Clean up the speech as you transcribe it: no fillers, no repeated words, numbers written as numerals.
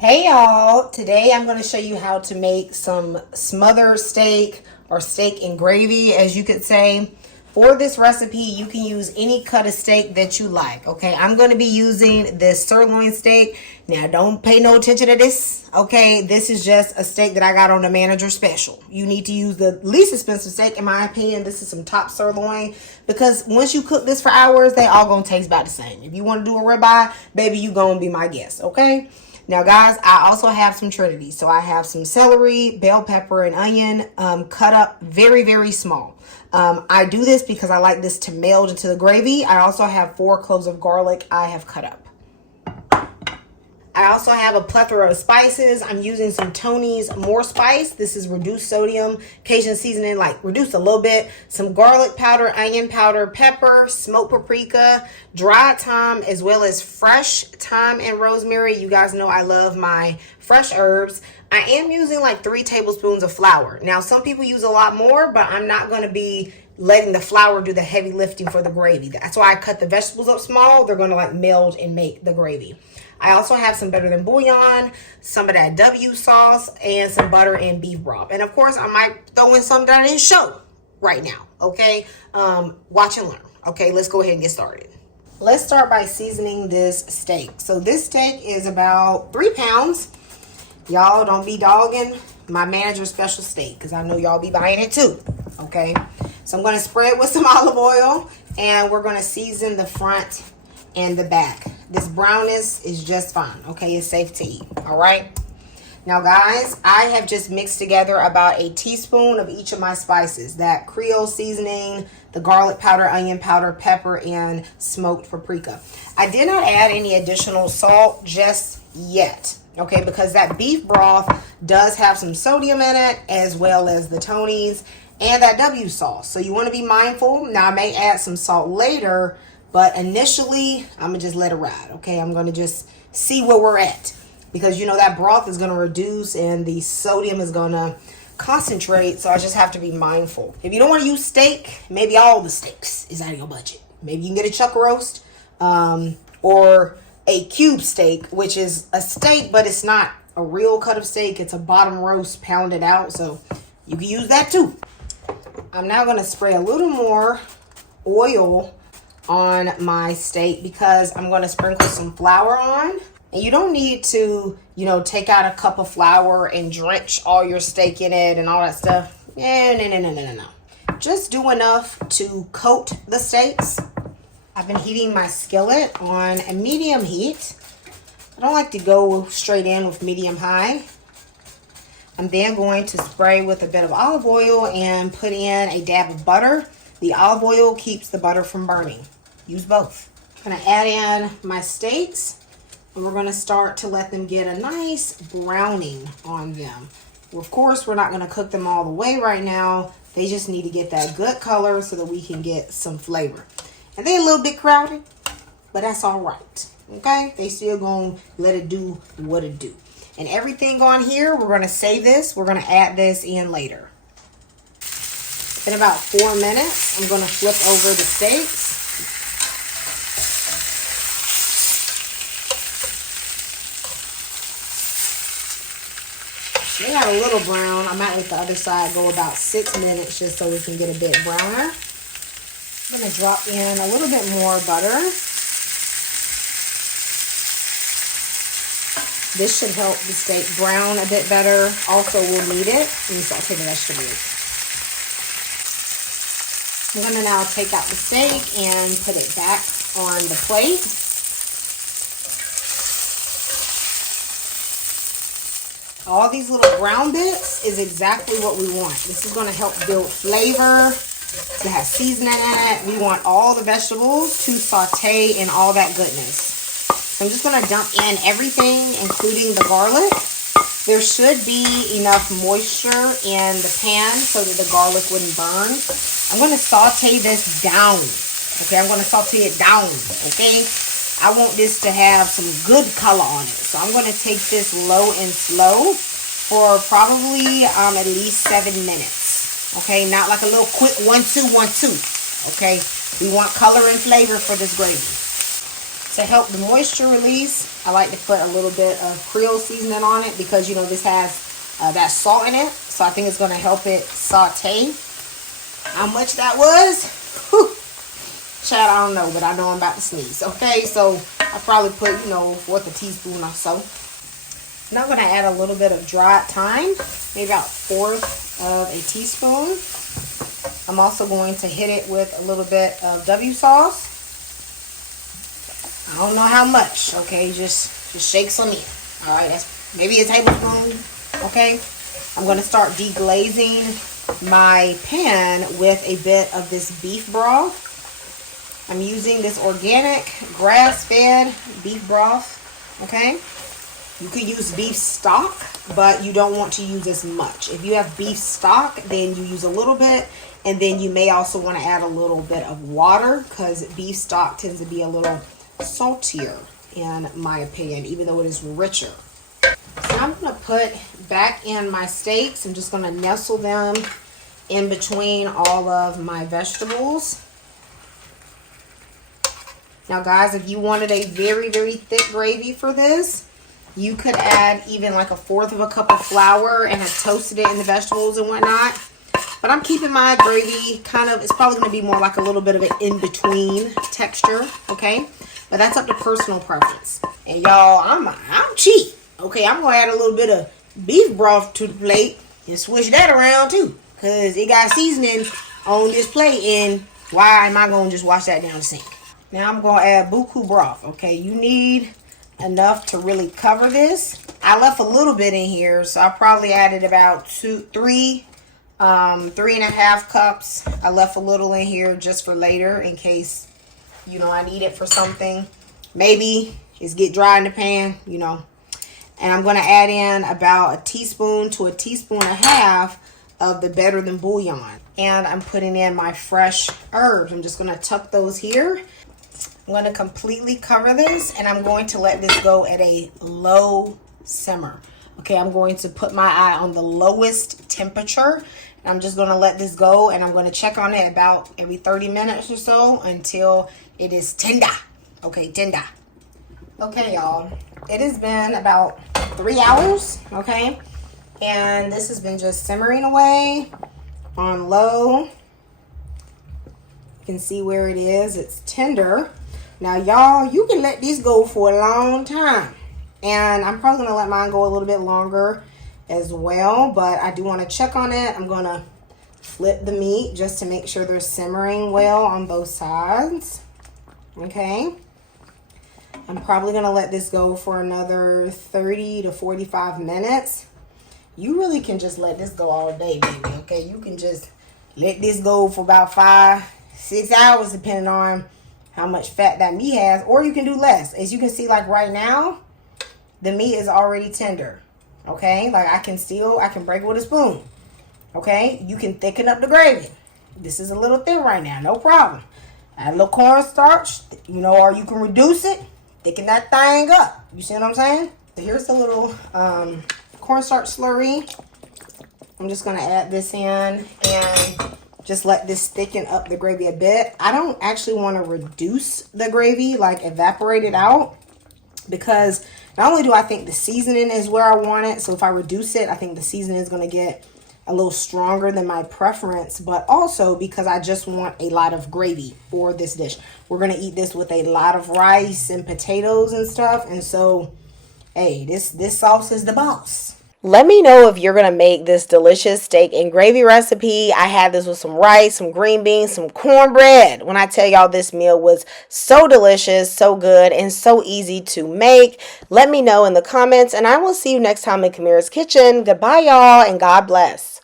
Hey y'all, today I'm going to show you how to make some smothered steak or steak and gravy, as you could say. For this recipe, you can use any cut of steak that you like, okay? I'm going to be using this sirloin steak. Now, don't pay no attention to this, okay? This is just a steak that I got on the manager special. You need to use the least expensive steak, in my opinion. This is some top sirloin, because once you cook this for hours, they all going to taste about the same. If you want to do a ribeye, baby, you going to be my guest, okay? Now, guys, I also have some Trinity. So I have some celery, bell pepper, and onion cut up very, very small. I do this because I like this to meld into the gravy. I also have 4 cloves of garlic I have cut up. I also have a plethora of spices. I'm using some Tony's More Spice. This is reduced sodium, Cajun seasoning, like reduced a little bit. Some garlic powder, onion powder, pepper, smoked paprika, dried thyme, as well as fresh thyme and rosemary. You guys know I love my fresh herbs. I am using like 3 tablespoons of flour. Now, some people use a lot more, but I'm not going to be letting the flour do the heavy lifting for the gravy. That's why I cut the vegetables up small. They're going to like meld and make the gravy. I also have some better than bouillon, some of that W sauce, and some butter and beef broth. And of course, I might throw in some that I didn't show right now, okay? Watch and learn. Okay, let's go ahead and get started. Let's start by seasoning this steak. So this steak is about 3 pounds. Y'all don't be dogging my manager's special steak, because I know y'all be buying it too, okay? So I'm going to spray it with some olive oil, and we're going to season the front and the back. This brownness is just fine, okay? It's safe to eat, all right? Now, guys, I have just mixed together about a teaspoon of each of my spices. That Creole seasoning, the garlic powder, onion powder, pepper, and smoked paprika. I did not add any additional salt just yet, okay? Because that beef broth does have some sodium in it, as well as the Tony's and that W sauce. So you want to be mindful. Now, I may add some salt later, but initially, I'm going to just let it ride, okay? I'm going to just see where we're at, because, you know, that broth is going to reduce and the sodium is going to concentrate, so I just have to be mindful. If you don't want to use steak, maybe all the steaks is out of your budget. Maybe you can get a chuck roast or a cube steak, which is a steak, but it's not a real cut of steak. It's a bottom roast pounded out, so you can use that too. I'm now going to spray a little more oil on my steak, because I'm going to sprinkle some flour on. And you don't need to, you know, take out a cup of flour and drench all your steak in it and all that stuff. No. Just do enough to coat the steaks. I've been heating my skillet on a medium heat. I don't like to go straight in with medium high. I'm then going to spray with a bit of olive oil and put in a dab of butter. The olive oil keeps the butter from burning. Use both. I'm going to add in my steaks, and we're going to start to let them get a nice browning on them. Well, of course, we're not going to cook them all the way right now. They just need to get that good color so that we can get some flavor. And they're a little bit crowded, but that's all right. Okay? They still going to let it do what it do. And everything on here, we're going to save this. We're going to add this in later. In about 4 minutes, I'm going to flip over the steaks. They got a little brown. I might let the other side go about 6 minutes just so we can get a bit browner. I'm going to drop in a little bit more butter. This should help the steak brown a bit better. Also, we'll need it. Let me saute the vegetables. I'm going to now take out the steak and put it back on the plate. All these little brown bits is exactly what we want. This is going to help build flavor. It has seasoning in it. We want all the vegetables to saute and all that goodness. So I'm just going to dump in everything, including the garlic. There should be enough moisture in the pan so that the garlic wouldn't burn. I'm going to saute this down. Okay, I'm going to saute it down. Okay. I want this to have some good color on it. So I'm going to take this low and slow for probably at least 7 minutes. Okay, not like a little quick 1, 2, 1, 2. Okay, we want color and flavor for this gravy. To help the moisture release, I like to put a little bit of Creole seasoning on it because, you know, this has that salt in it. So I think it's going to help it saute. How much that was? Whew. Child, I don't know, but I know I'm about to sneeze. Okay, so I probably put, you know, 1/4 teaspoon or so. Now I'm going to add a little bit of dried thyme, maybe about 1/4 teaspoon. I'm also going to hit it with a little bit of W sauce. I don't know how much, okay, just shake some in. All right, that's maybe a tablespoon, okay. I'm going to start deglazing my pan with a bit of this beef broth. I'm using this organic grass-fed beef broth, okay. You could use beef stock, but you don't want to use as much. If you have beef stock, then you use a little bit, and then you may also want to add a little bit of water because beef stock tends to be a little saltier in my opinion, even though it is richer. So I'm going to put back in my steaks. I'm just going to nestle them in between all of my vegetables. Now guys, if you wanted a very, very thick gravy for this, you could add even like 1/4 cup of flour and have toasted it in the vegetables and whatnot. But I'm keeping my gravy kind of, it's probably going to be more like a little bit of an in-between texture, okay? But that's up to personal preference. And y'all, I'm cheap, okay? I'm going to add a little bit of beef broth to the plate and switch that around too. Because it got seasoning on this plate, and why am I going to just wash that down the sink? Now I'm going to add buku broth, okay? You need enough to really cover this. I left a little bit in here, so I probably added about 3.5 cups. I left a little in here just for later in case, you know, I need it for something. Maybe it's get dry in the pan, you know. And I'm going to add in about 1 teaspoon to 1.5 teaspoons of the Better Than bouillon. And I'm putting in my fresh herbs. I'm just going to tuck those here. I'm going to completely cover this, and I'm going to let this go at a low simmer. Okay, I'm going to put my eye on the lowest temperature. I'm just going to let this go, and I'm going to check on it about every 30 minutes or so until it is tender. Okay, tender. Okay, y'all. It has been about 3 hours, okay? And this has been just simmering away on low. You can see where it is. It's tender. Now, y'all, you can let this go for a long time. And I'm probably going to let mine go a little bit longer as well. But I do want to check on it. I'm going to flip the meat just to make sure they're simmering well on both sides. Okay. I'm probably going to let this go for another 30 to 45 minutes. You really can just let this go all day, baby. Okay. You can just let this go for about 5-6 hours depending on how much fat that meat has, or you can do less. As you can see, like right now, the meat is already tender, okay? Like I can break it with a spoon, okay? You can thicken up the gravy. This is a little thin right now, no problem. Add a little cornstarch, you know, or you can reduce it, thicken that thing up. You see what I'm saying? So here's the little cornstarch slurry. I'm just gonna add this in and just let this thicken up the gravy a bit. I don't actually want to reduce the gravy, like evaporate it out, because not only do I think the seasoning is where I want it, so if I reduce it, I think the seasoning is going to get a little stronger than my preference, but also because I just want a lot of gravy for this dish. We're going to eat this with a lot of rice and potatoes and stuff, and so, hey, this sauce is the boss. Let me know if you're going to make this delicious steak and gravy recipe. I had this with some rice, some green beans, some cornbread. When I tell y'all this meal was so delicious, so good, and so easy to make. Let me know in the comments, and I will see you next time in Kamira's Kitchen. Goodbye, y'all, and God bless.